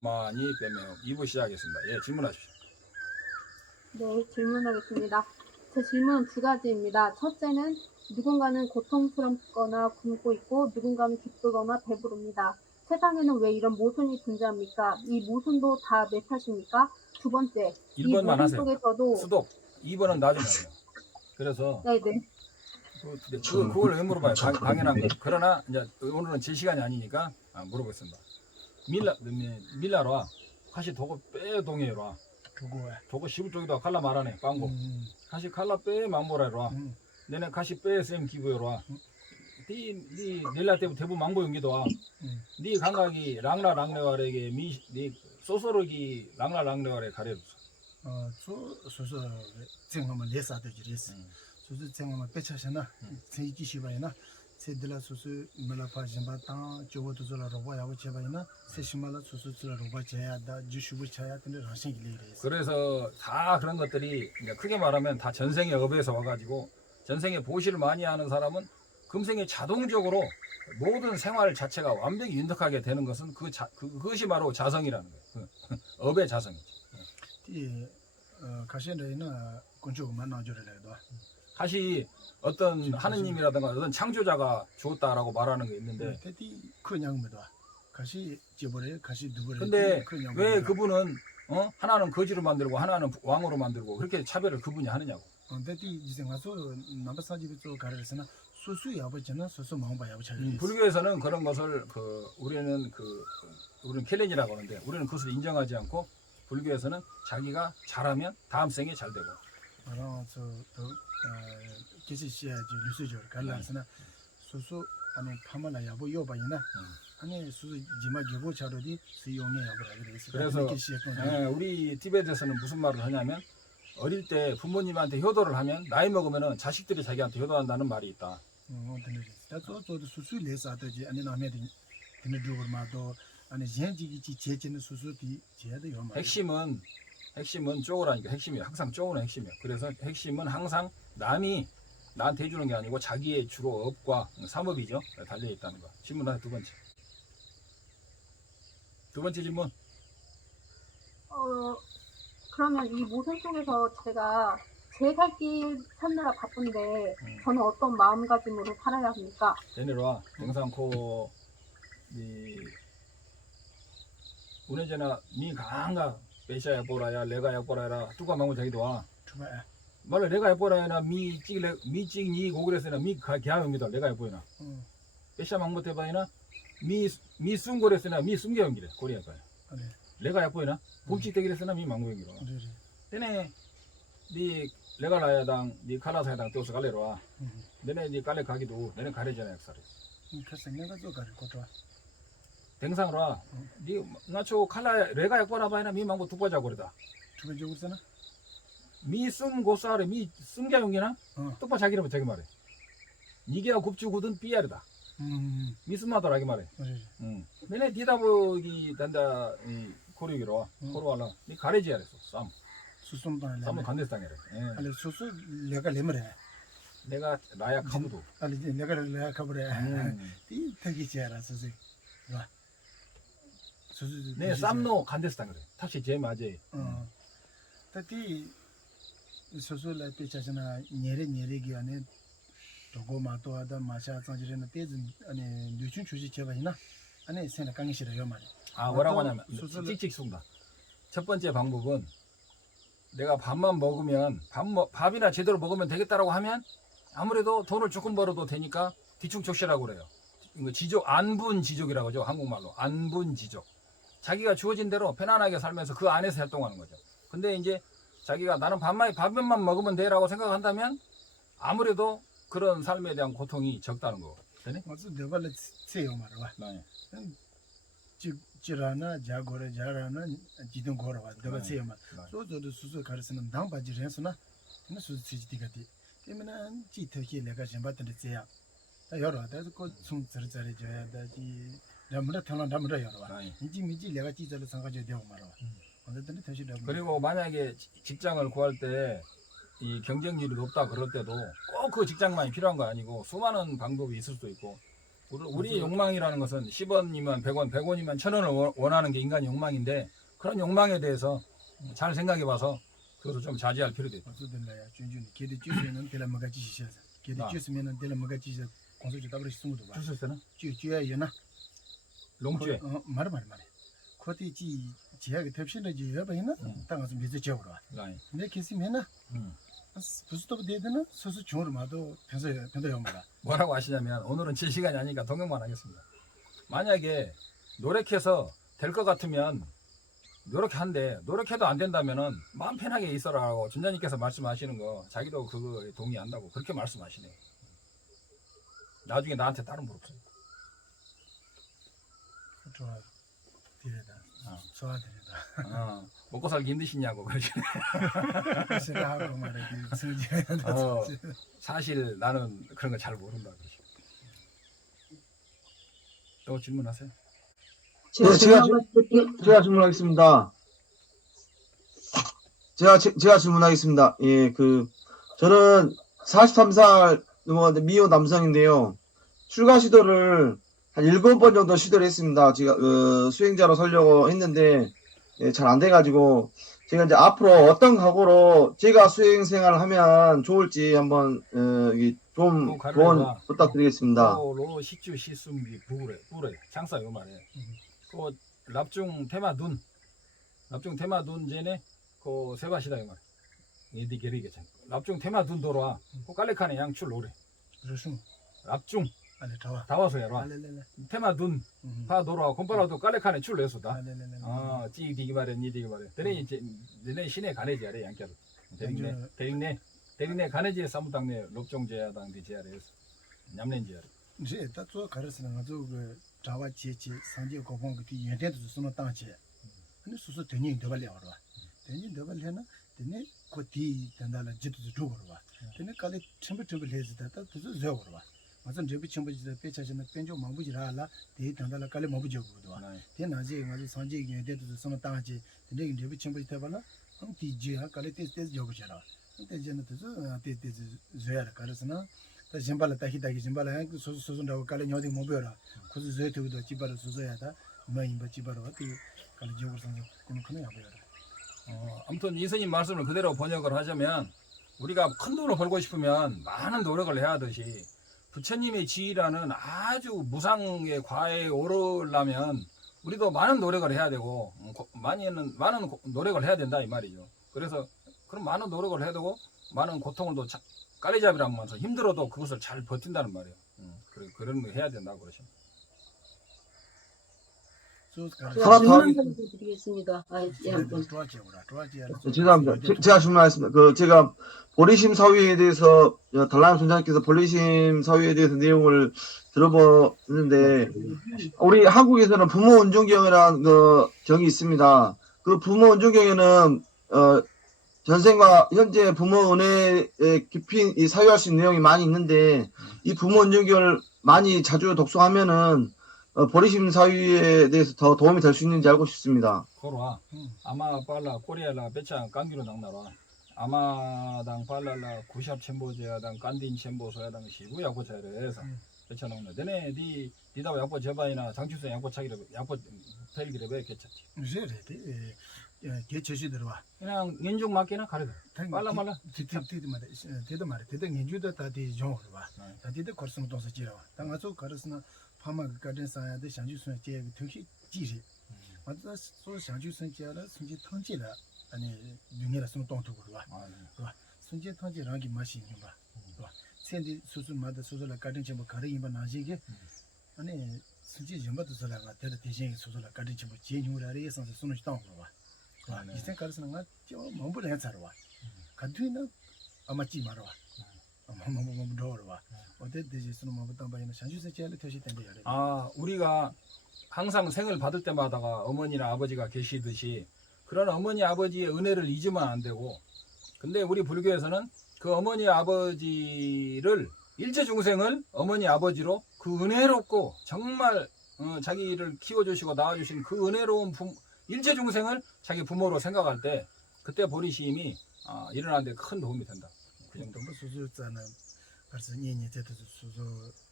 많이 빼면 2부 시작하겠습니다. 예, 질문하십시오. 네, 질문하겠습니다. 제 질문은 두 가지입니다. 첫째는 누군가는 고통스럽거나 굶고 있고 누군가는 기쁘거나 배부릅니다. 세상에는 왜 이런 모순이 존재합니까? 이 모순도 다 내 탓입니까? 두 번째, 이 1번만 모순 하세요. 속에서도 수독. 2번은 나중에 하세요. 그래서 네네. 그걸 왜 물어봐요? 당연한 거. 그러나 이제 오늘은 제 시간이 아니니까 물어보겠습니다. 밀라로 다시 도고 빼 동해로 그거야. 도고 시부 쪽에다 칼라 말하네 빵고 다시 칼라 빼 망보라로 내내 다시 빼쌤 기부여로 니 닐라 때부터 대부 망보 연기도 와니 감각이 랑라랑레와레게 니 소소르기 랑라랑레와레 가려줬어. 소소 생각만 내사도 지랬어. 소소 생각만 빼차잖아. 생기 시바이나 세들라 소소 말아파진바 땅 저거도 저라로 와야고 제바이나 세심말라 소소스라 로바 제야다 주슈부 차야던데 라싱이 레이레스. 그래서 다 그런 것들이 이제 크게 말하면 다 전생의 업에서 와가지고 전생에 보시를 많이 하는 사람은 금생에 자동적으로 모든 생활 자체가 완벽히 윤덕하게 되는 것은 그것이 바로 자성이라는 거예요. 업의 자성이지. 이 가시에는 건축만 나줘래도. 다시 어떤 하느님이라든가 어떤 창조자가 주었다라고 말하는 게 있는데 대디 그냥입니다. 가시 집어래 가시 두버래. 근데 왜 그분은 하나는 거지로 만들고 하나는 왕으로 만들고 그렇게 차별을 그분이 하느냐고. 대디 이제 가서 남바사집에서 가르쳤으나 수수 야버지는 수수 망바 야버지. 불교에서는 그런 것을 우리는 켈렌이라고 하는데 우리는 그것을 인정하지 않고 불교에서는 자기가 잘하면 다음 생에 잘 되고. 계시시야지 뉴스죠. 갈라스나 수수 아니 파마나 야보 요바이나 아니 수수 지마 기보 차로디 수용해 야보라 그래서. 그래서 우리 티베트에서는 무슨 말을 하냐면 어릴 때 부모님한테 효도를 하면 나이 먹으면은 자식들이 자기한테 효도한다는 말이 있다. 또 수수 레사도지 아니 나메디 드네두르마도 아니 젠지기지 제제는 수수디 제야도 요 말. 핵심은 쪼으라니까 핵심이야. 항상 쪼으는 핵심이야. 그래서 핵심은 항상 남이 나한테 해주는 게 아니고 자기의 주로 업과 삼업이죠. 달려 있다는 거. 질문 두 번째. 두 번째 질문. 그러면 이 모순 속에서 제가 제 살 길 찾느라 바쁜데 저는 어떤 마음가짐으로 살아야 합니까? 제네로와 등산코 우네제나 미 강가 베샤야 보라야 레가야 보라야 뚜가 망고 자기도 와 말로 레가야 보라야나 미 찍니 고그레스나 미 개하용기다 레가야 보이나 베샤 망고 대바이나 미 숨고레스나 미 숨겨용기래 고리야 봐요 레가야 보이나 봄치 대기레스나 미 망고용기로 내네 니 레가라야당 니 칼라사야당 또서 갈래로 와 내네 니 갈래 가기도 내네 가래잖아 역사를 그래서 내가 또 가를 것도 댕상으로 와 니 나초 칼라 레가야 보라바이나 미 망고 두바자 고리다 두 번째 그러잖아. 미 숨 고사래 미 숨겨용기나 똑바 자기는 저기 말해 니게야 곱주고든 삐야르다 미 숨마더라기 말해 내네 디다보기 단다 이 고르기로 와 고르와라 니 가래지야 그랬어 쌈 수송도 쌈은 간데스당해래 아니 수수 내가 레머래. 내가 나야 카부도 아니 내가 가버래. 이 되게 잘라 수수. 와. 수수 내 쌈노 간데스당해래 탑시 제 맞지 다티 수수라 때잖아 녀레기 안에 도고 마토하다 마샤 상지르나 때즈 아니 뉴춘 주지 제바이나 아니 생각 강이 싫어요 말이. 뭐라고 하냐면 찍찍 쏜다. 첫 번째 방법은 내가 밥만 먹으면 밥이나 제대로 먹으면 되겠다라고 하면 아무래도 돈을 조금 벌어도 되니까 뒤충족시라고 그래요. 이거 안분지족이라고 하죠. 한국말로 안분지족. 자기가 주어진 대로 편안하게 살면서 그 안에서 활동하는 거죠. 근데 이제 자기가 나는 밥만 먹으면 돼라고 생각한다면 아무래도 그런 삶에 대한 고통이 적다는 거. 되네? 맞아 내가 세요 말아. 네. 지라나 자고래 자라나 지동 걸어와 내가 세요 말. 소저도 수수 가르스는 당바지ren스나 나 수수 지디가디. 때문에 지터기 내가 좀 받는 데야. 여러 다서 그 숨서저리 줘야 다지. 남으로 타는 남으로 여러 와. 미지 내가 지자를 상가져 되고 말아. 어쨌든 다시 그리고 만약에 직장을 구할 때 이 경쟁률이 높다 그럴 때도 꼭 그 직장만이 필요한 거 아니고 수많은 방법이 있을 수도 있고 우리 욕망이라는 것은 10원이면 100원, 100원이면 1000원을 원하는 게 인간의 욕망인데 그런 욕망에 대해서 잘 생각해봐서 그것을 좀 자제할 필요도 있다. 어쩌든가야 준준이 걔들 주면은 데라 먹어 지시셔. 걔들 주면은 데라 먹어 지시 공소주 답을 쓰고도 봐. 주실 때는 주야 연나. 롱주에 말해. 코티 지하게 탭신을 지야 봐이나. 땅에서 미제 지어라. 라인. 근데 계시면은 부스톱 되드는 소수 중으로 마도 편도 영마다. 뭐라고 하시냐면 오늘은 제 시간이 아니니까 동영만 하겠습니다. 만약에 노력해서 될 것 같으면 노력한데 노력해도 안 된다면은 마음 편하게 있어라고 전자님께서 말씀하시는 거 자기도 그거 동의한다고 그렇게 말씀하시네요. 나중에 나한테 다른 물 없어요. 좋아. 디레다. 좋아 디레다. 먹고 살기 힘드시냐고 그러시네. 싫어하고 말해. 사실 나는 그런 거 잘 모른다 그러시고. 또 질문하세요. 제가 질문하겠습니다. 제가 질문하겠습니다. 예, 저는 43살 넘어갔는데 미혼 남성인데요. 출가 시도를 한 7번 정도 시도를 했습니다. 제가, 수행자로 서려고 했는데, 예, 잘 안 돼가지고, 제가 이제 앞으로 어떤 각오로 제가 수행 생활을 하면 좋을지 한번, 좀 조언 부탁드리겠습니다. 로 식주 시숨기 부래 장사 요 말에. 그 납중 테마 둔 전에 그 세바시다 요 말. 이디 게리게 참. 납중 테마 둔 도로와 그 깔레칸에 양출 노래. 그래서 납중 안에 다와. 다와서 해라. 알레레레. 테마 둔 파 도로와 콤파라도 깔레칸에 출 내서다. 알레레레. 찌디기 말해 니디기 말해. 데네 이제 내 신의 가네지 아래 양께로. 대리네 가네지에 사무당네 롭종제야당 디제아래서 냠nen지야. 이제 다또 가르스는 아주 그 자와 지지 상지 고봉 그 연대도 쓰는 땅지. 근데 수수 되니 더발려 와. 되니 더발려나 되니 코티 단달라 지도 주고 와. 되니 칼에 첨부 해지다 또 저거 와. 맞은 저비 첨부지 배차지는 뺀조 망부지라라 대 단달라 칼에 망부지 주고 와. 되나지 맞이 상지 연대도 쓰는 땅지. 근데 저비 첨부지 대발라 한 티지야 칼에 테스 저거잖아. 근데 저는 또 테스 저야 가르스나 다 짐발라 타히다기 짐발라 그 소소소라고 칼에 녀디 못 배워라. 그래서 저희도 집바로 소소야다. 마임바 집바로 어디 칼에 저거 선서 그는 야 배워라. 아무튼 이스님 말씀을 그대로 번역을 하자면 우리가 큰 돈을 벌고 싶으면 많은 노력을 해야 하듯이 부처님의 지위라는 아주 무상의 과에 오르려면 우리도 많은 노력을 해야 되고 많은 노력을 해야 된다 이 말이죠. 그래서 그럼 많은 노력을 해야 되고 많은 고통을 또 까리잡이라면서 힘들어도 그것을 잘 버틴다는 말이에요. 그런 거 해야 된다고 그러십니다. 드리겠습니다. 죄송합니다. 제가 질문하겠습니다. 제가 보리심 사위에 대해서 달라임 총장님께서 보리심 사위에 대해서 내용을 들어보는데 우리 한국에서는 부모 은중경이라는 경이 있습니다. 그 부모 은중경에는 전생과 현재 부모 은혜에 깊이 사유할 수 있는 내용이 많이 있는데 이 부모 은중경을 많이 자주 독송하면은 보리심 사위에 대해서 더 도움이 될 수 있는지 알고 싶습니다. 코로아 아마 빨라 꼬리알라 배창 깡기로 당나라 아마당 빨랄라 구샵 첨보제야당 깐딘 첨보소야당 시구 약보 차례에서 배창 나오네. 내네 니다고 약보 제바이나 장출생 약보 차기로 약보 펠기로 왜 개쳤지? 이제래 개 제시 들어와. 그냥 인중 맞기나 가르다. 빨라 대도 말해. 대도 인주도 다디 정으로 봐. 다디도 거스는 동서 지라. 당아서 가르스나 파마 가든사야데 상주선 제 특히 지지. 맞다 소 상주선 제라 순지 통지라. 아니 눈이라 숨 동토고 봐. 봐. 순지 통지라기 맛이 있는 봐. 봐. 센디 수수마다 수술라 가든 좀 가르이만 나지게 아니 순지 좀도 살아가 대대 대신 수술라 가든 좀 제뉴라리 선서 손을 땅으로 봐. 이생 가르스는 가 몸부를 해서로 와. 간투이나 아마지 말아 와. 몸 더러 와. 어때 되지 수는 몸부터 바이나 산주세 제를 터시 텐데 야래. 우리가 항상 생을 받을 때마다가 어머니나 아버지가 계시듯이 그런 어머니 아버지의 은혜를 잊으면 안 되고 근데 우리 불교에서는 그 어머니 아버지를 일체 중생을 어머니 아버지로 그 은혜롭고 정말 자기를 키워주시고 낳아주신 그 은혜로운 일체 중생을 자기 부모로 생각할 때 그때 보리심이 일어나는데 큰 도움이 된다. 그 정도 수술자는 벌써 년이 돼도 수술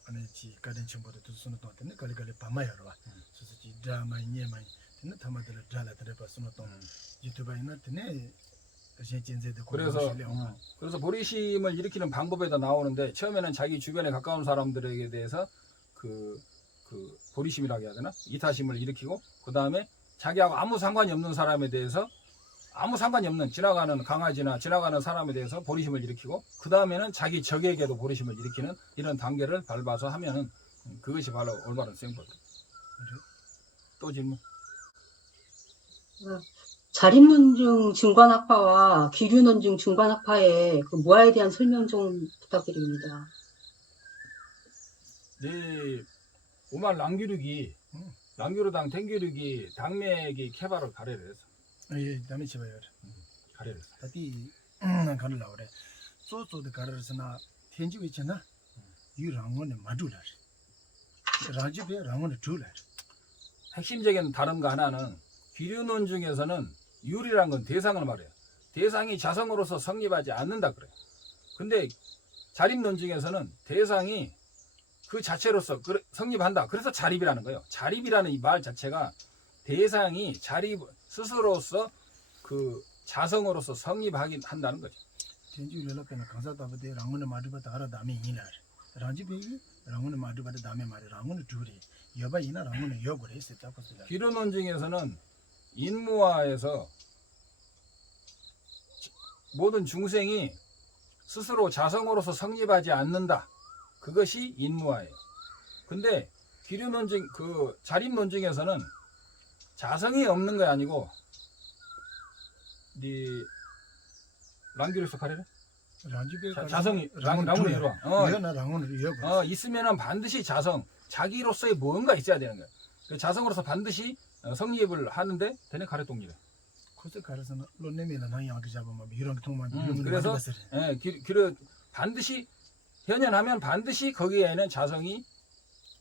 아니지 가든 정보도 두서는 또 때문에 갈갈이 밤마여라 소소지 드라마 녀만 근데 타마들 잘라들 봤으면 또 유튜브에나 때문에 그래서 보리심을 일으키는 방법에도 나오는데 처음에는 자기 주변에 가까운 사람들에게 대해서 그 보리심이라고 해야 되나? 이타심을 일으키고 그 다음에 자기하고 아무 상관이 없는 사람에 대해서 아무 상관이 없는 지나가는 강아지나 지나가는 사람에 대해서 보리심을 일으키고 그 다음에는 자기 적에게도 보리심을 일으키는 이런 단계를 밟아서 하면은 그것이 바로 올바른 수행법. 또 질문. 자립논증 중관학파와 기류논증 중관학파의 그 무아에 대한 설명 좀 부탁드립니다. 네, 오만 랑규르기, 랑규르당 탱규르기 당맥이 케바를 가래를 했어. 예, 남이 집어요. 가래를 했어. 다디 가르라 그래. 소소도 가르스나 텐지 있잖아. 유랑원에 마두라. 라지베 랑원에 둘라. 핵심적인 다른 거 하나는 기류론 중에서는 유리란 건 대상을 말해요. 대상이 자성으로서 성립하지 않는다 그래요. 근데 자립론 중에서는 대상이 그 자체로서 성립한다. 그래서 자립이라는 거예요. 자립이라는 이 말 자체가 대상이 자립 스스로서 그 자성으로서 성립하긴 한다는 거죠. 텐지 연락하나 강사답데 랑원에 마두바다 알아 담이 이나. 라지베기 랑원에 마두바다 담에 말이 랑원에 둘이 여바이나 랑원에 여고래 했을 때 기류론 중에서는 인무화에서 모든 중생이 스스로 자성으로서 성립하지 않는다. 그것이 인무화예요. 근데 기류논증 그 자립논증에서는 자성이 없는 게 아니고 네 랑규르스 카레래? 자성이 랑원에 열어. 있으면은 반드시 자기로서의 뭔가 있어야 되는 거예요. 그 자성으로서 반드시 성립을 하는데 되네 가래똥이래. 그래서 가르서는 론네미는 한 양기 잡으면 이런 통만 그래서 반드시 현현하면 반드시 거기에는 자성이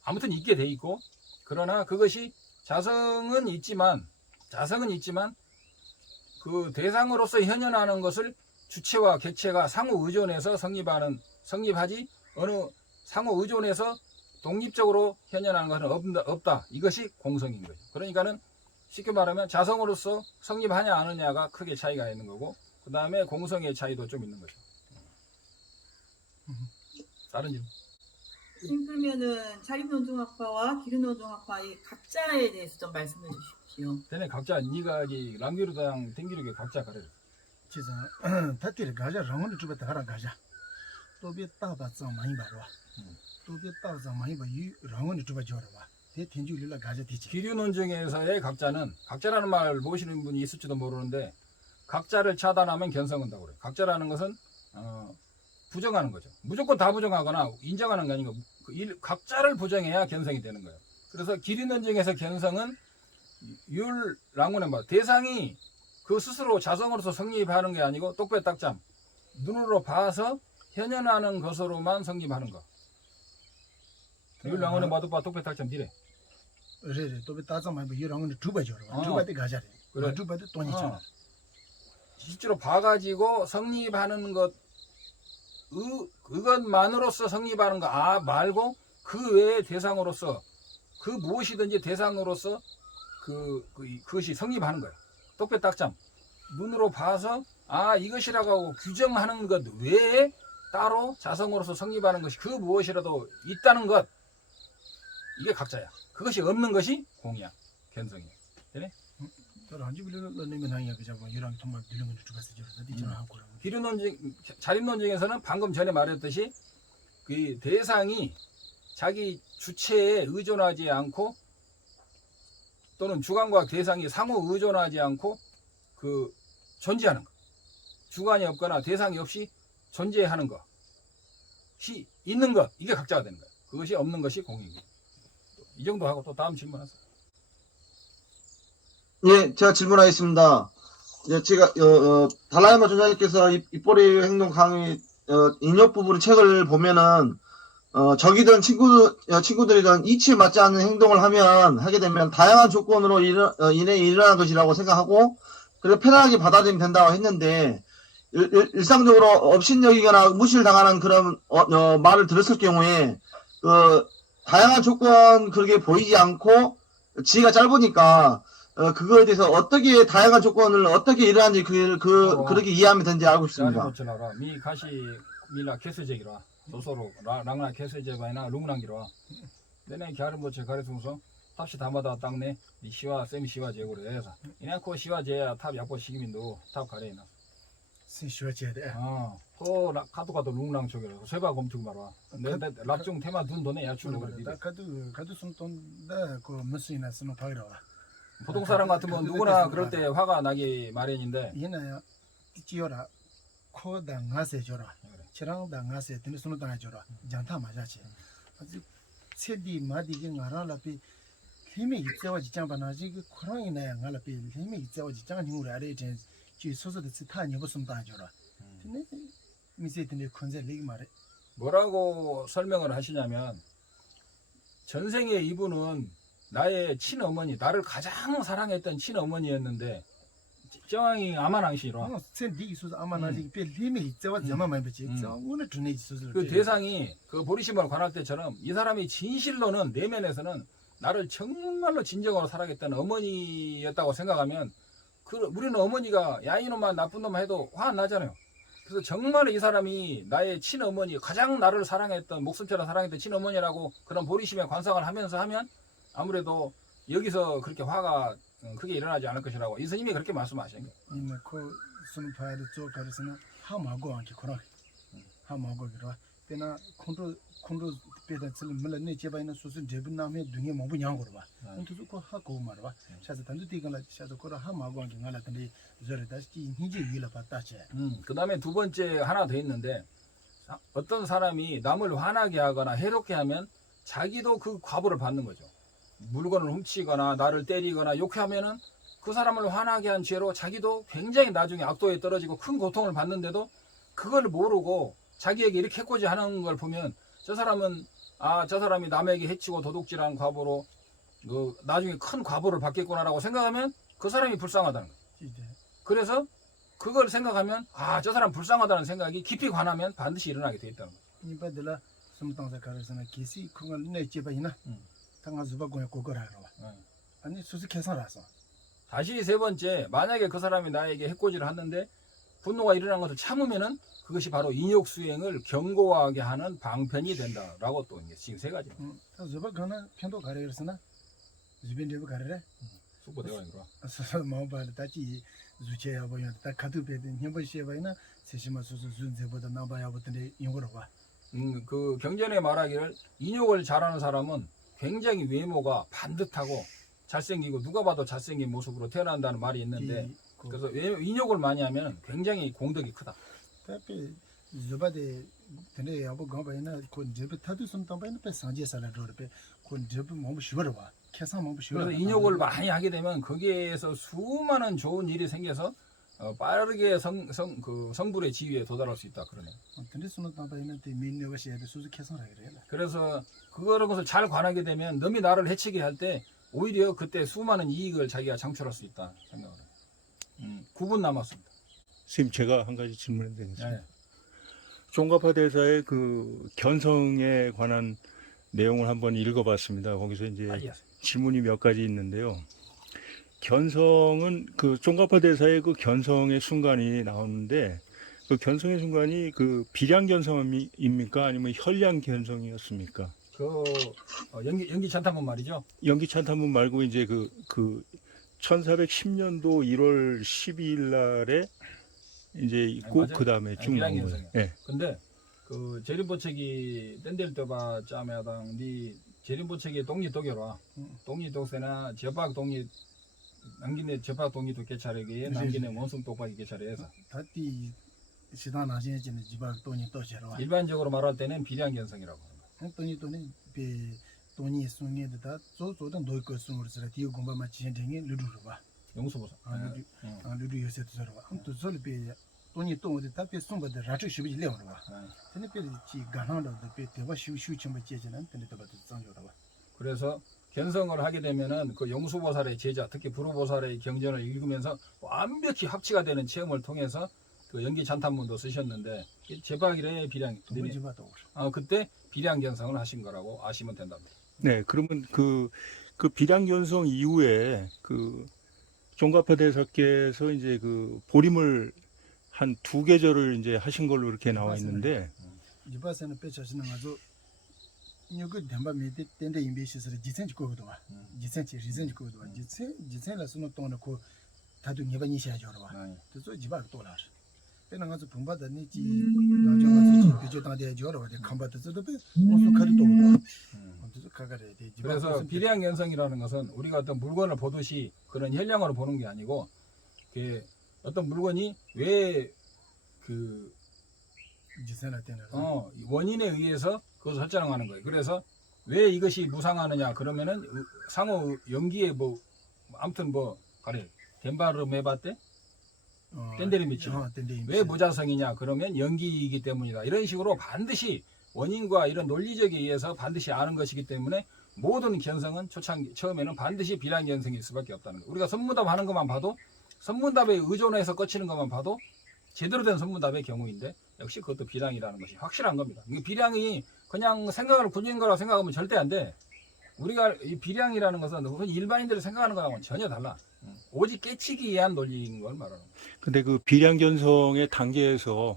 아무튼 있게 돼 있고 그러나 그것이 자성은 있지만 그 대상으로서 현현하는 것을 주체와 객체가 상호 의존해서 성립하지 어느 상호 의존해서 독립적으로 현현하는 것은 없다. 이것이 공성인 거죠. 그러니까는 쉽게 말하면 자성으로서 성립하냐 안 하냐가 크게 차이가 있는 거고 그 다음에 공성의 차이도 좀 있는 거죠. 다른 질문. 그러면은 자립논증학파와 기류논증학파의 각자에 대해서 좀 말씀해 주십시오. 걔네 각자 네가 이 랑규르당 탱기르게 각자 가래. 진짜 다티를 가자 랑원을 주베다 하라 가자. 또비 따바자 많이 봐라. 또비 따바자 많이 봐. 이 랑원을 주베 줘라 봐. 대 텐주릴라 가자 디지. 기류논증에서의 각자라는 말 모시는 분이 있을지도 모르는데 각자를 차단하면 견성한다고 그래요. 각자라는 것은 부정하는 거죠. 무조건 다 부정하거나 인정하는 게 아니고 각자를 부정해야 견성이 되는 거예요. 그래서 기류논증에서 견성은 율랑원의 말 대상이 그 스스로 자성으로서 성립하는 게 아니고 똑배딱잠 눈으로 봐서 현현하는 것으로만 성립하는 거. 율랑원의 마두바 똑배딱잠 디래. 그래 또비 따자 많이 봐. 이 랑원을 주베 줘라. 주베대 가자. 그래. 주베대 돈이 줘. 실제로 봐가지고 성립하는 것 그것만으로서 성립하는 거 말고 그 외의 대상으로서 그 무엇이든지 대상으로서 그것이 성립하는 거예요. 똑배딱잠 눈으로 봐서 이것이라고 하고 규정하는 것 외에 따로 자성으로서 성립하는 것이 그 무엇이라도 있다는 것 이게 각자야. 그것이 없는 것이 공이야. 견성이야. 되네? 자립논증에서는 방금 전에 말했듯이 그 대상이 자기 주체에 의존하지 않고 또는 주관과 대상이 상호 의존하지 않고 그 존재하는 것. 주관이 없거나 대상이 없이 존재하는 것이 있는 것. 이게 각자가 되는 거예요. 그것이 없는 것이 공이고. 이 정도 하고 또 다음 질문하세요. 예, 제가 질문하겠습니다. 제가 달라이마 존자님께서 입꼬리 행동 강의 인력 부분 책을 보면은 적이든 친구들이든 이치에 맞지 않는 행동을 하게 되면 다양한 조건으로 인해 일어난 것이라고 생각하고 그래서 편안하게 받아들이면 된다고 했는데 일상적으로 업신여기거나 무시를 당하는 그런 말을 들었을 경우에 그 다양한 조건 그렇게 보이지 않고 지혜가 짧으니까 그거에 대해서 어떻게 다양한 조건을 어떻게 일어나는지 그렇게 이해하면 되는지 알고 싶습니다. 자리고쳐라라 미 가시 밀라 캐스제기라 소소로 랑나 캐스제바이나 룽랑기라 내내 갸름보체 가르치면서 탑시 담아다 땅내 이 시와 쌤이 시와 제고를 해서 이냥 그 시와 제야 탑 약보 시기민도 탑 가래나 신시와제대. 또 가도 룽랑 쪽이라 세바 검증 말아 내 랍중 테마 둔 돈에 야출로 그래 가도 숨돈다 그 무슨이나 쓰는 파이라와. 보통 사람 같으면 누구나 그럴 때 화가 나기 마련인데 얘는 지어라 코다 나세 줘라. 치랑다 나세 드는 손을 당해 줘라. 장타 맞아지. 아주 세디 마디게 나라라피 힘이 있어와 지장바나지 그 코랑이나 나라피 힘이 있어와 지장 힘으로 아래에 지 소소도 타니 무슨 다 줘라. 근데 미세드네 컨제 리그 말에 뭐라고 설명을 하시냐면 전생에 이분은 나의 친어머니 나를 가장 사랑했던 친어머니였는데 정황이 아만왕시로 센디 이소스 아마나지 배 힘이 있어와 자마만 배지. 오늘 두네 이소스 그 대상이 그 보리심을 관할 때처럼 이 사람이 진실로는 내면에서는 나를 정말로 진정으로 사랑했던 어머니였다고 생각하면 우리는 어머니가 야 이놈만 나쁜 놈만 해도 화 안 나잖아요. 그래서 정말 이 사람이 나의 친어머니 가장 나를 사랑했던 목숨처럼 사랑했던 친어머니라고 그런 보리심에 관상을 하면서 하면 아무래도 여기서 그렇게 화가 크게 일어나지 않을 것이라고 이 스님이 그렇게 말씀하신 거예요. 이제 그 손파에도 저 가르스나 하마고 안기 코라 하마고 그러 때나 콘도 배다 칠 물레네 제바이나 소스 제분남에 등에 뭐부 냥고 봐. 근데 그 하고 말아. 샤자 단도 디간라 샤자 코라 하마고 안기 나라던데 저래 다시 이제 위라 봤다지. 그다음에 두 번째 하나 더 있는데 어떤 사람이 남을 화나게 하거나 해롭게 하면 자기도 그 과보를 받는 거죠. 물건을 훔치거나 나를 때리거나 욕하면은 그 사람을 화나게 한 죄로 자기도 굉장히 나중에 악도에 떨어지고 큰 고통을 받는데도 그걸 모르고 자기에게 이렇게 해코지 하는 걸 보면 저 사람이 남에게 해치고 도둑질한 과보로 나중에 큰 과보를 받겠구나라고 생각하면 그 사람이 불쌍하다는 거예요. 그래서 그걸 생각하면 저 사람 불쌍하다는 생각이 깊이 관하면 반드시 일어나게 돼 있다는 거예요. 이바들라 숨탕사 가르스나 계시 그걸 내 제바이나 당아즈바 고야 고거라고. 아니 수수 계산라서. 다시 세 번째, 만약에 그 사람이 나에게 해코지를 하는데 분노가 일어난 것을 참으면은 그것이 바로 인욕 수행을 견고하게 하는 방편이 된다라고 또 이제 지금 세 가지. 저바 가나 편도 가르스나 주변대로 가르래. 숙보 대왕이로. 서 마음발 다지 주체야 보여. 다 카드베든 힘버시에바이나 세시마 수수 준세보다 나봐야 보던데 용어로 봐. 그 경전에 말하기를 인욕을 잘하는 사람은 굉장히 외모가 반듯하고 잘생기고 누가 봐도 잘생긴 모습으로 태어난다는 말이 있는데 그래서 인욕을 많이 하면 굉장히 공덕이 크다. tapi zubade tene yabo gabaina kon jebe tadu sum tambaina pe sanje sala dorpe kon jebe 뭐 쉬어봐 계산 뭐 쉬어봐. 그래서 인욕을 많이 하게 되면 거기에서 수많은 좋은 일이 생겨서 빠르게 성불의 지위에 도달할 수 있다 그러네. tene sum tambaina te minne가 시에도 수수 계산을 그래. 그래서 그런 것을 잘 관하게 되면 남이 나를 해치게 할 때 오히려 그때 수많은 이익을 자기가 창출할 수 있다 생각을 해요. 9분 남았습니다. 선생님 제가 한 가지 질문을 드리겠습니다. 네. 종가파 대사의 그 견성에 관한 내용을 한번 읽어봤습니다. 거기서 이제 질문이 몇 가지 있는데요. 견성은 그 종가파 대사의 그 견성의 순간이 나오는데 그 견성의 순간이 그 비량 견성입니까? 아니면 혈량 견성이었습니까? 연기 찬탄문 말이죠. 연기 찬탄문 말고 이제 그 1410년도 1월 12일 날에 이제 있고 그 다음에 쭉 나온 거예요. 네. 근데 그 제림보책이 땐델떠바 짜메당 니 제림보책이 동리도교라 동리도세나 제박 동리 남기네 제박 동리도 개차례게 남기네 원숭 똑바기 개차례해서 다티 시단 아시네지는 지박 돈이 또 제로. 일반적으로 말할 때는 비량견성이라고 하는 거예요. 돈이 비 돈이 송에다 조조던 노이거 송으로서 디오 공부만 지행이 루루로 봐. 용수보사. 루루 요새도 저러. 아무튼 솔비 돈이 또 어디 답에 송바데 라트 쉬비 레오로 봐. 근데 지 가나도 비 대바 쉬쉬 좀 제제는 근데 또 장조로 봐. 그래서 견성을 하게 되면은 그 용수보살의 제자, 특히 불후보살의 경전을 읽으면서 완벽히 합치가 되는 체험을 통해서 그 연기 잔탄문도 쓰셨는데 제박이래 비량. 동문지마도 그때 비량 견성을 하신 거라고 아시면 된답니다. 네, 그러면 그 비량견성 이후에 그 종가파 대사께서 이제 그 보림을 한 2계절을 이제 하신 걸로 이렇게 나와 있는데, 이바세는 빼쳐지는 아주 이거 담바 미데 텐데 임베시스를 지센지 거기도 와. 지센지 리센지 거기도 와. 지센라서는 또는 그 다도 예반이 시야죠 봐. 그래서 지바 또라. 빼는 아주 분바다니 지 나중에 비저 당대 저러 와. 컴바트도 배 무슨 카드 또 그래서 가가래 돼. 그래서 비량 견성이라는 것은 우리가 어떤 물건을 보듯이 그런 현량으로 보는 게 아니고 그 어떤 물건이 왜 그 지센할 때는 원인에 의해서 그것을 설정하는 거예요. 그래서 왜 이것이 무상하느냐 그러면은 상호 연기에 뭐 아무튼 뭐 가래 덴바르 메바떼 덴데리 미치 왜 무자성이냐 그러면 연기이기 때문이다. 이런 식으로 반드시 원인과 이런 논리적에 의해서 반드시 아는 것이기 때문에 모든 견성은 처음에는 반드시 비량 견성일 수밖에 없다는 거예요. 우리가 선문답 하는 것만 봐도 선문답에 의존해서 꺼치는 것만 봐도 제대로 된 선문답의 경우인데 역시 그것도 비량이라는 것이 확실한 겁니다. 이 비량이 그냥 생각을 군인 거라고 생각하면 절대 안 돼. 우리가 이 비량이라는 것은 일반인들이 생각하는 거하고는 전혀 달라. 오직 깨치기 위한 논리인 걸 말하는 거예요. 근데 그 비량견성의 단계에서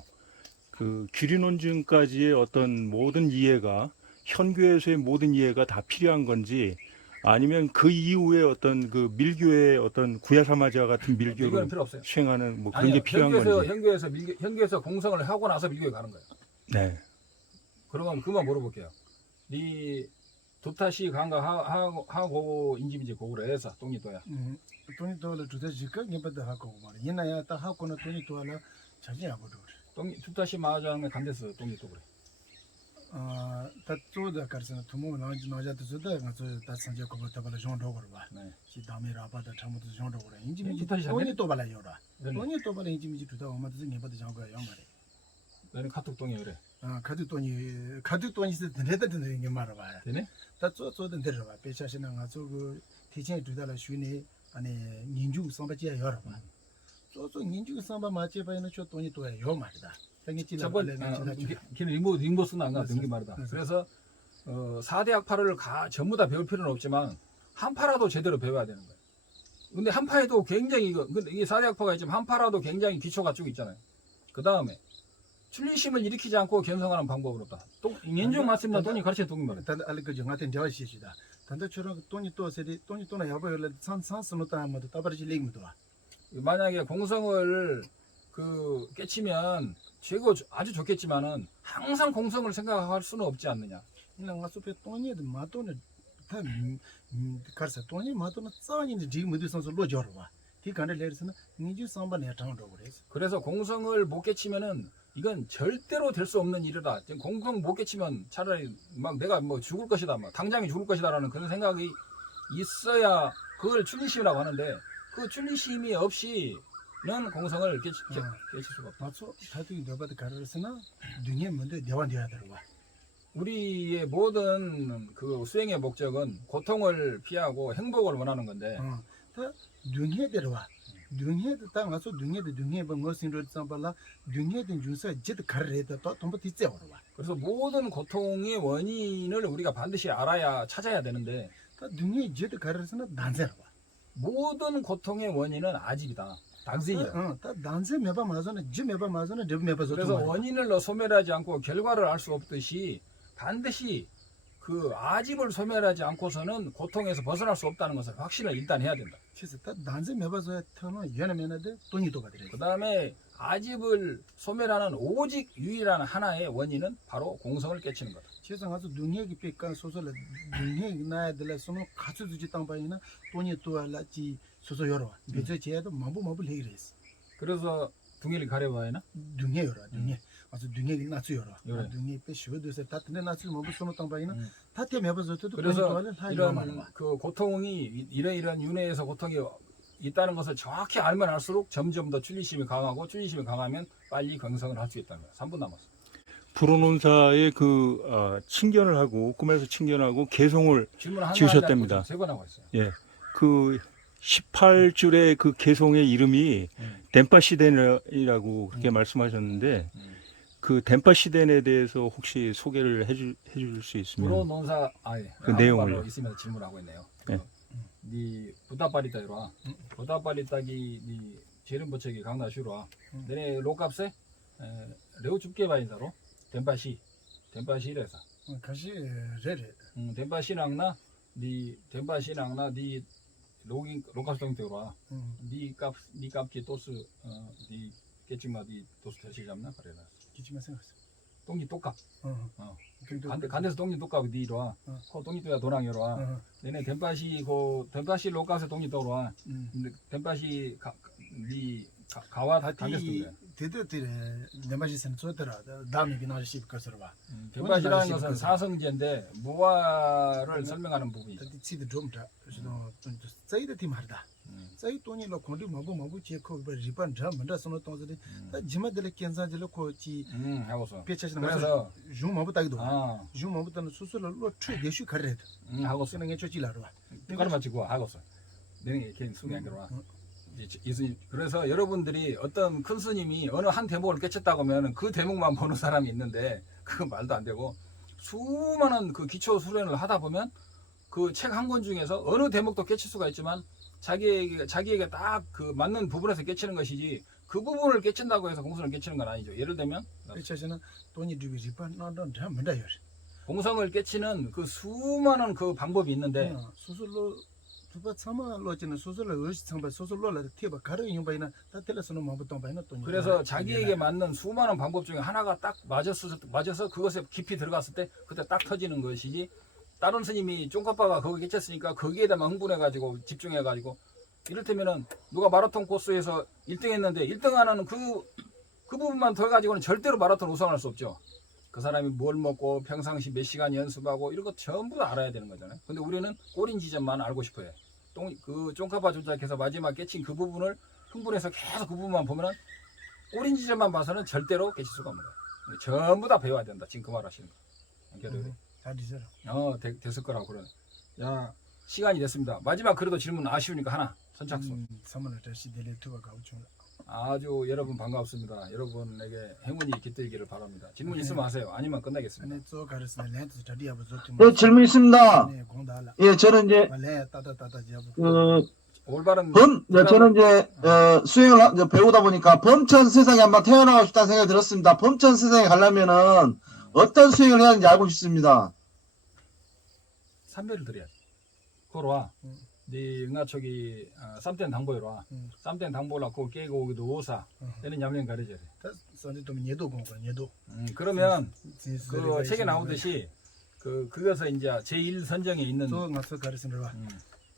그 규리논증까지의 어떤 모든 이해가 현교에서의 모든 이해가 다 필요한 건지 아니면 그 이후에 어떤 그 밀교의 어떤 구야사마자 같은 밀교를 이거는 필요 없어요. 수행하는 뭐 그런 아니요, 게 필요한 건지. 현교에서 공성을 하고 나서 밀교에 가는 거예요. 네. 그러면 그만 물어볼게요. 네 도타시 강가 하고 인지민지 고구려 해서 똥이또야. 돈이 도를 주대지까 예배도 하고 말이야. 이나야 딱 하고는 돈이 도라 자기 아버도. 똥이 도타시 마장에 간데서 똥이또 그래. 다 쪼다 가르스나 투모 나자도 쪼다 가서 다 산제 거부터 발아 정도 봐. 네. 지 다음에라 아빠도 잘못도 정도 그래. 인지민지 도타시 돈이 또 발아 요라. 네. 돈이 또 발아 인지민지 주다 엄마도 예배도 장고 요 말이야. 너는 카톡 똥이 그래. 가득 돈이 있을 때 내다드는 게 말아 봐야. 되네? 다 쪼쪼든 데려 봐. 배차시는 가서 그 대신에 두달라 쉬니 아니 인주 선바지야 열어 봐. 쪼쪼 인주 선바 맞지 봐는 저 돈이 또야 요 말이다. 저번 걔는 링보 쓰는 안 가는 게 말이다. 그래서 4대 학파를 전부 다 배울 필요는 없지만 한파라도 제대로 배워야 되는 거예요. 근데 한파에도 굉장히 근데 이게 4대 학파가 있지만 한파라도 굉장히 기초가 쭉 있잖아요. 그 다음에 출리심을 일으키지 않고 견성하는 방법으로 없다. 또 인중 맞습니다. 돈이 가르쳐 동이 말이야. 단 알고 정한테 대화시시다. 단도처럼 돈이 또 세리 돈이 또나 야버를 산산스노다 아마도 따버지 링무도 와. 만약에 공성을 그 깨치면 아주 좋겠지만은 항상 공성을 생각할 수는 없지 않느냐. 그냥 가서 배 돈이 마돈을 다 가서 돈이 마돈을 싸니는 지 무드 선수 로저로 와. 이 간을 내려서는 니주 상반에 장도 그래서. 그래서 공성을 못 깨치면은 이건 절대로 될 수 없는 일이다. 지금 공성 못 깨치면 차라리 막 내가 뭐 죽을 것이다, 막 당장이 죽을 것이다라는 그런 생각이 있어야 그걸 출리심이라고 하는데 그 출리심이 없이는 공성을 깨칠 수가 없다. 맞죠? 다들 너바도 가르스나 등에 먼저 대화돼야 되는 거야. 우리의 모든 그 수행의 목적은 고통을 피하고 행복을 원하는 건데. 다 등에 들어와. 등에도 딱 가서 등에 뭐 신를 sambal라 등에 된 주사 제도 가르래다 또 돈부 뒤져와. 그래서 모든 고통의 원인을 우리가 반드시 알아야 찾아야 되는데 다 등에 제도 가르스나 단세라. 모든 고통의 원인은 아집이다. 당세이야. 다 단세 매바 맞으나 지 매바 맞으나 저 매바 그래서 원인을 소멸하지 않고 결과를 알 수 없듯이 반드시 그 아집을 소멸하지 않고서는 고통에서 벗어날 수 없다는 것을 확신을 일단 해야 된다. 그래서 다 단세 매바서 터는 연면에도 돈이 또 받으래. 그 다음에 아집을 소멸하는 오직 유일한 하나의 원인은 바로 공성을 깨치는 거다. 세상 가서 능력이 뺏간 소설 능력 나야 될서는 같이 두지 땅바이나 돈이 또 알라지 소소 여러. 그래서 제도 마부 해그랬어. 그래서 둥이를 가려봐야나? 능력 여러. 능력. 아주 능력이 나츠 여러. 요래. 능력 빼시고도서 다트네 나츠 마부 소노 땅바이나 다테 매바서도 그래서 이런 그 고통이 이런 윤회에서 고통이 있다는 것을 정확히 알면 알수록 점점 더 출리심이 강하고 출리심이 강하면 빨리 경성을 할 수 있다는 거야. 3분 남았어. 불호논사의 그 친견을 하고 꿈에서 친견하고 개송을 지으셨답니다. 3번 하고 있어요. 예, 그 18줄의 그 개송의 이름이 덴파 시덴이라고 그렇게 말씀하셨는데 그 덴파 시덴에 대해서 혹시 소개를 해줄 수 있으면 불어 논사 아예 그 내용을요. 있으면서 질문하고 있네요. 네. 니 부다파리다 이러와 부다파리다기 니 제름 버체기 강나슈로와 내내 로값에 레오 줍게 바인사로 덴파시래서 가시 레레 덴파시낭나 니 로값동 때로와 니 값지 또스 니 깨찍마 니 또스 대시 잡나 그래라 기침만 생각했어. 똥이 똑값 그래도 간데서 똥이 똑값 니 이러와 코 똥이 또야 도랑이로와 내내 덴파시 로값에 똥이 떠오르와 근데 덴파시 가와 간데서 그래 대대들에 내마시선 좋더라. 다음에 비나시 가서 봐. 덴파시라는 것은 사성제인데 무화를 설명하는 부분이죠. 치드 좀다. 그래서 사이드 팀 하다. 사이 돈이로 콘디 마부 제코 리반 자 만다 손을 통해서 지마들 켄사들 코치 하고서 페차스 그래서 줌 마부 따기도. 아 줌 마부 따는 수술로 트레 대슈 가래. 하고서 쓰는 게 좋지라로 봐. 그걸 마치고 하고서 내가 걔 숨이 안 들어와. 그래서 여러분들이 어떤 큰 스님이 어느 한 대목을 깨쳤다고 하면 그 대목만 보는 사람이 있는데 그건 말도 안 되고 수많은 그 기초 수련을 하다 보면 그 책 한 권 중에서 어느 대목도 깨칠 수가 있지만 자기에게 딱 그 맞는 부분에서 깨치는 것이지 그 부분을 깨친다고 해서 공성을 깨치는 건 아니죠. 예를 들면 페차스는 돈이 두비 리반 나던 자 만다요. 공성을 깨치는 그 수많은 그 방법이 있는데 수술로 두바 참아로지는 수술로 의식 상바 수술로라 티바 가르 용바이나 다텔레스는 마부동 바이나 돈. 그래서 자기에게 맞는 수많은 방법 중에 하나가 딱 맞아서 그것에 깊이 들어갔을 때 그때 딱 터지는 것이지 다른 스님이 쫑카빠가 거기 깨쳤으니까 거기에다만 흥분해가지고 집중해가지고 이를테면은 누가 마라톤 코스에서 1등 했는데 1등 하나는 그 부분만 더 가지고는 절대로 마라톤 우승할 수 없죠. 그 사람이 뭘 먹고 평상시 몇 시간 연습하고 이런 거 전부 다 알아야 되는 거잖아요. 근데 우리는 꼬린 지점만 알고 싶어요. 그 쫑카빠 조작해서 마지막 깨친 그 부분을 흥분해서 계속 그 부분만 보면은 꼬린 지점만 봐서는 절대로 깨칠 수가 없는 거예요. 전부 다 배워야 된다. 지금 그 말 하시는 거. 다 디저. 됐을 거라고 그래. 야, 시간이 됐습니다. 마지막 그래도 질문 아쉬우니까 하나 선착순. 사만을 다시 델레 투가 가우죠. 아주 여러분 반갑습니다. 여러분에게 행운이 깃들기를 바랍니다. 질문 있으면 하세요. 아니면 끝내겠습니다. 아니 저 가르스나 렌트 스터디하고 좋지. 네, 질문 있습니다. 네, 공달라. 예, 저는 이제 말레 따따따따 잡고. 올바른 저는 이제 수행을 이제 배우다 보니까 범천 세상에 한번 태어나고 싶다는 생각이 들었습니다. 범천 세상에 가려면은 어떤 수행을 해야 하는지 알고 싶습니다. 삼배를 드려야지. 그걸 와. 네 응아초기 쌈땐 당보이로 와. 쌈땐 당보라 그거 깨고 오기도 오사. 얘는 얌령 가르쳐야 돼. 선지 좀 예도 공부 예도. 그러면 그 책에 나오듯이 그것을 이제 제1선정에 있는 저 가서 가르치는 거.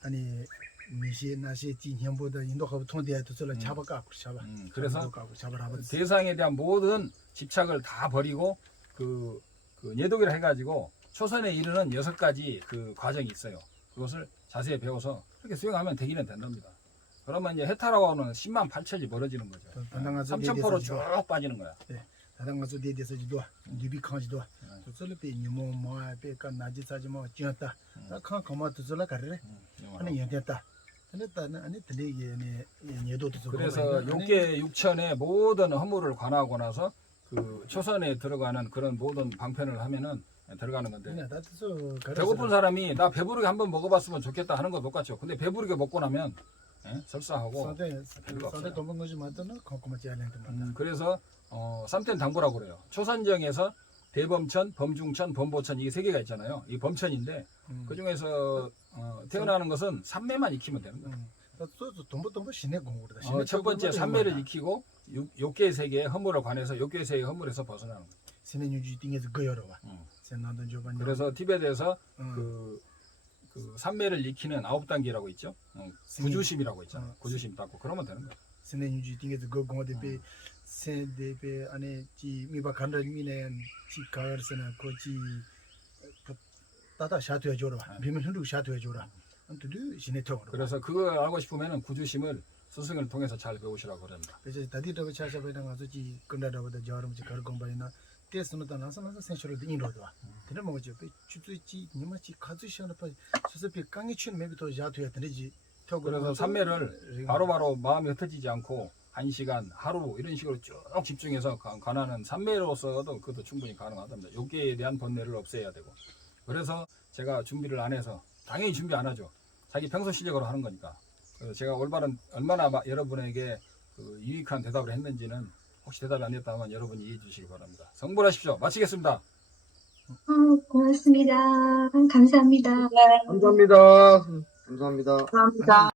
아니 미시 나시 진행보다 인도하고 통대도 저를 잡아가 잡아. 그래서 잡아라. 대상에 대한 모든 집착을 다 버리고 그 예독이라 해가지고 초선에 이르는 6가지 그 과정이 있어요. 그것을 자세히 배워서 그렇게 수행하면 되기는 된답니다. 그러면 이제 해탈하고 하는 10만 8천이 벌어지는 거죠. 3,000%로 쭉 빠지는 거야. 다당가서 대대서지도 뉴비칸지도 저절로 니모 뭐에까 나지사지 뭐 쥐었다. 나칸 가마도 저라 가래. 아니 연됐다. 근데 아니 들리게 예도도 그래서 6개 6천의 모든 허물을 관하고 나서 그 초선에 들어가는 그런 모든 방편을 하면은 들어가는 건데 배고픈 사람이 나 배부르게 한번 먹어봤으면 좋겠다 하는 거 똑같죠. 근데 배부르게 먹고 나면 설사하고 상대 도망 거지 맞잖아. 컴컴하지 않는 그래서 쌈땐 당보라고 그래요. 초선정에서 대범천, 범중천, 범보천 이게 3개가 있잖아요. 이 범천인데 그 중에서 태어나는 것은 삼매만 익히면 되는 거예요. 돈보 신의 공부다. 첫 번째 삼매를 익히고 6개 세계의 허물을 관해서 6개 세계의 허물에서 벗어나는 거예요. 신의 유지 띵에서 거여라. 그래서 티벳에서 그 삼매를 익히는 9단계라고 있죠. 구주심이라고 있잖아요. 구주심 닦고 그러면 되는 거예요. 신의 유지 띵에서 거 공대배 세대배 안에 지 미바 간다미네 지 가르스나 거지 따다 샤트해 줘라. 비면 흔들 샤트해 줘라. 안투도 신의 턱으로. 그래서 그거 알고 싶으면은 구주심을 스승을 통해서 잘 배우시라고 그럽니다. 그래서 다디도 차샤베랑 가서 지 건다다보다 저름지 가르공바이나 테스노다 나서나서 센셔를 인로도 와. 그래 뭐지? 주주지 니마치 카즈시하나 파 수습이 강이 춘 매비도 자투야 되지. 그래서 삼매를 바로바로 마음이 흩어지지 않고 1시간, 하루 이런 식으로 쭉 집중해서 관하는 산매로서도 그것도 충분히 가능하답니다. 여기에 대한 번뇌를 없애야 되고. 그래서 제가 준비를 안 해서 당연히 준비 안 하죠. 자기 평소 실력으로 하는 거니까. 그래서 제가 올바른 얼마나 여러분에게 그 유익한 대답을 했는지는 혹시 대답이 안 됐다면 여러분이 이해해 주시기 바랍니다. 성불하십시오. 마치겠습니다. 고맙습니다. 감사합니다. 감사합니다. 감사합니다. 감사합니다.